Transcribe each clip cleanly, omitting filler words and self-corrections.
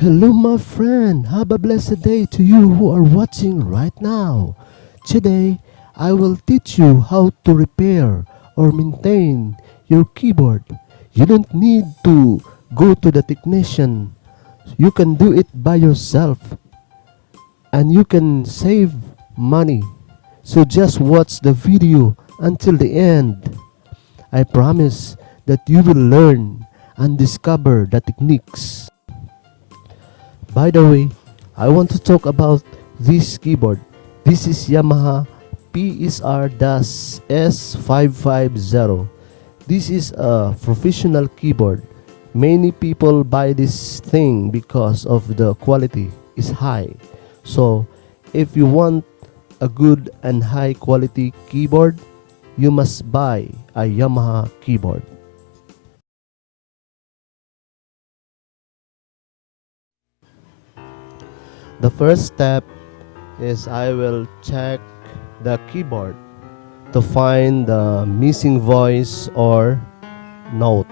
Hello, my friend. Have a blessed day to you who are watching right now. Today, I will teach you how to repair or maintain your keyboard. You don't need to go to the technician. You can do it by yourself and you can save money. So just watch the video until the end. I promise that you will learn and discover the techniques. By the way, I want to talk about this keyboard. This is Yamaha PSR-S550. This is a professional keyboard. Many people buy this thing because of the quality is high. So, if you want a good and high quality keyboard, you must buy a Yamaha keyboard. The first step is I will check the keyboard to find the missing voice or note.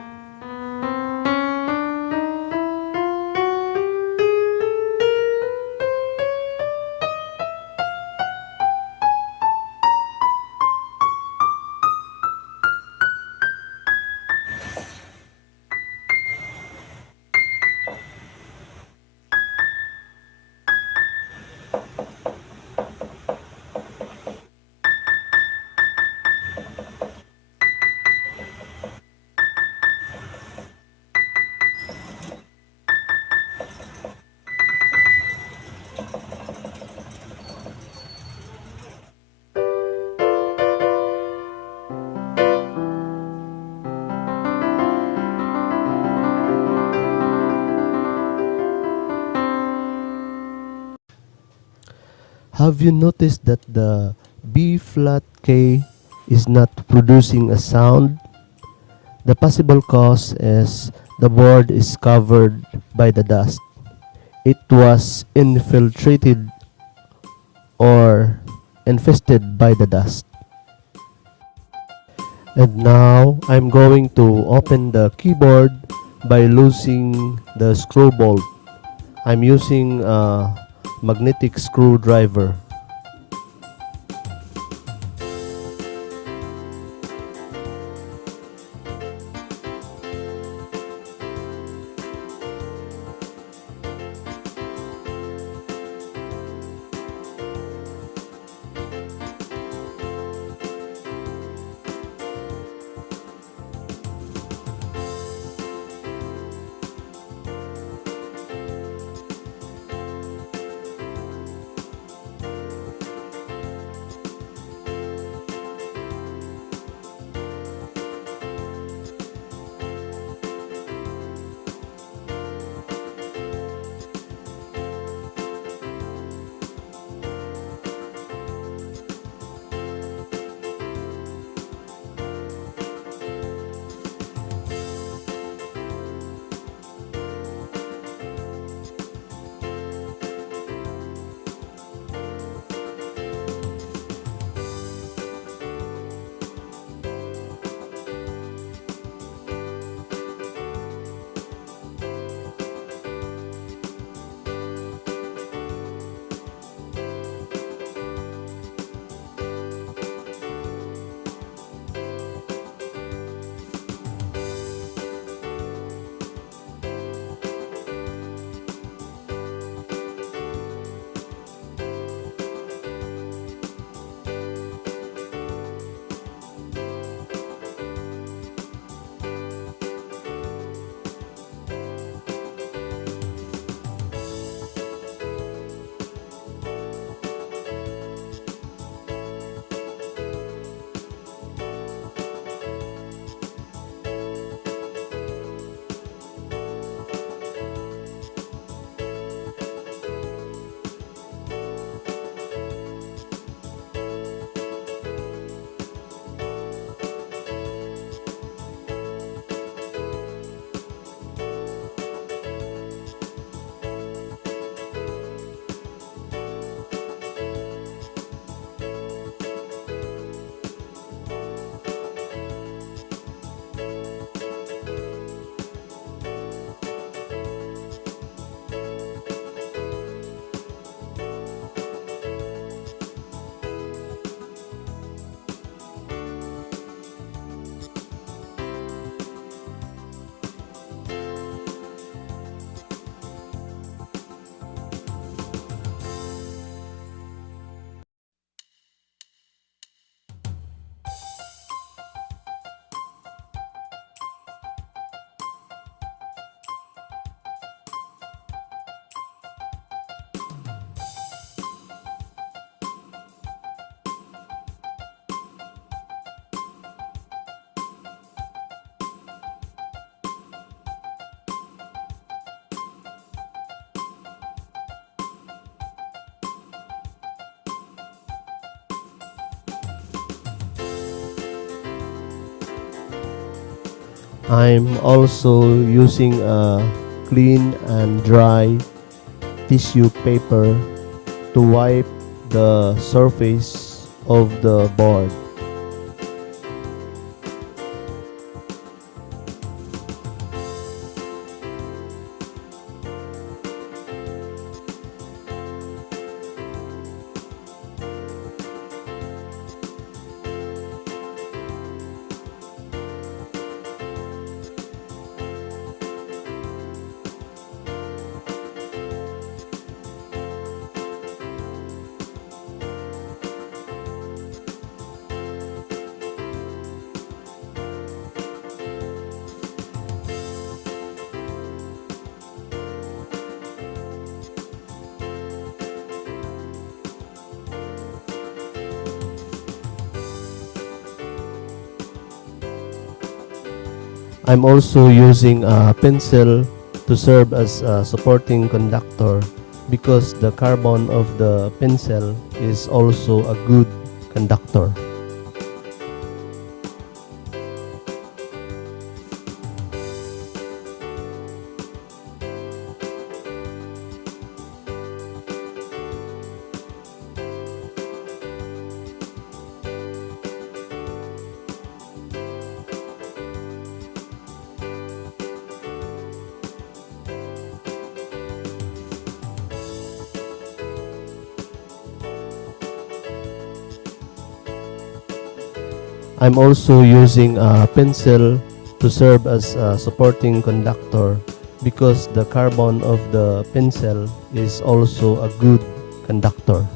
Have you noticed that the B flat K is not producing a sound? The possible cause is the board is covered by the dust. It was infiltrated or infested by the dust. And now I'm going to open the keyboard by loosening the screw bolt. I'm using a magnetic screwdriver. I'm also using a clean and dry tissue paper to wipe the surface of the board. I'm also using a pencil to serve as a supporting conductor because the carbon of the pencil is also a good conductor. I'm also using a pencil to serve as a supporting conductor because the carbon of the pencil is also a good conductor.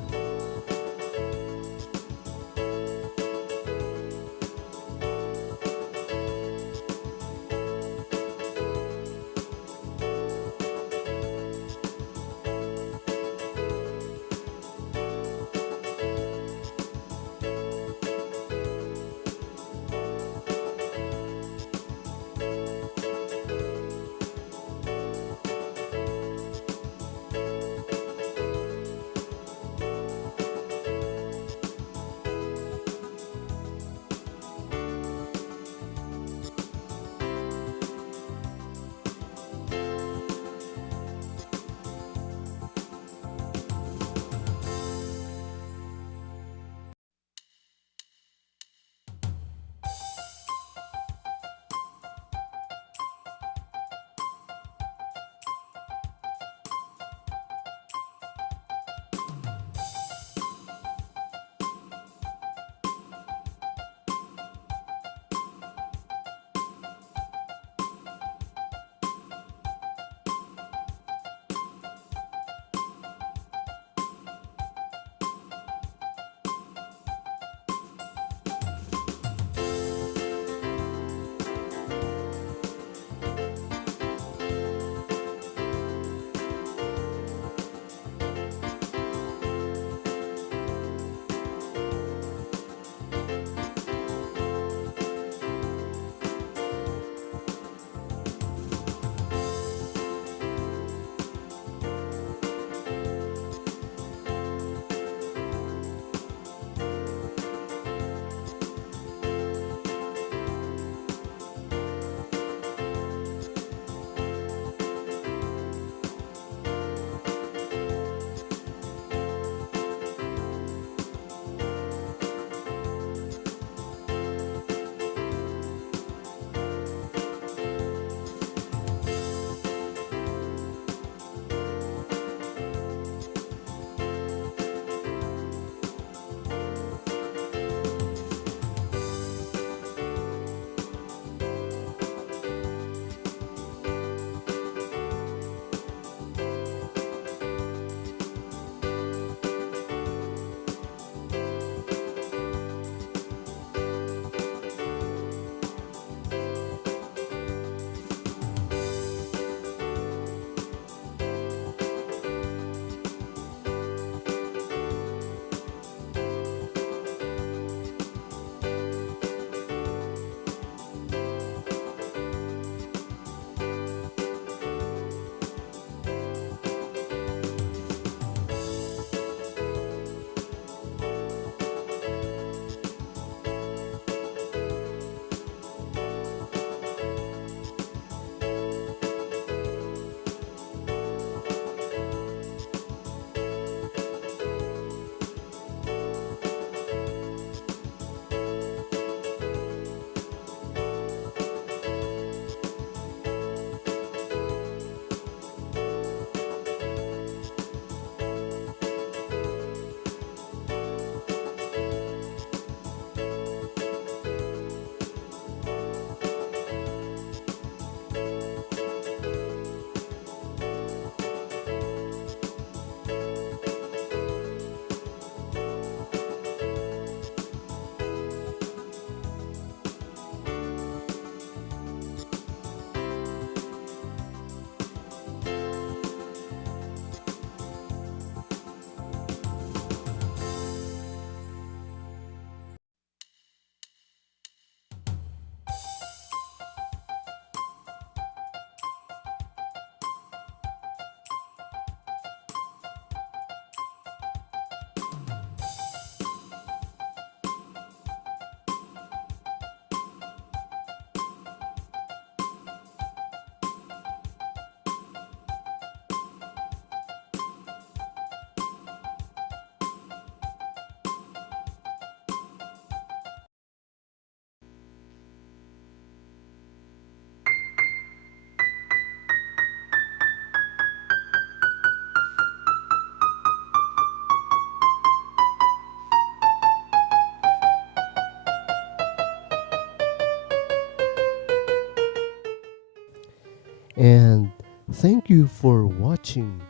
And thank you for watching.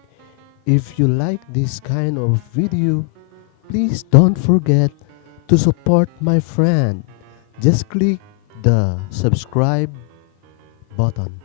If you like this kind of video, please don't forget to support my friend. Just click the subscribe button.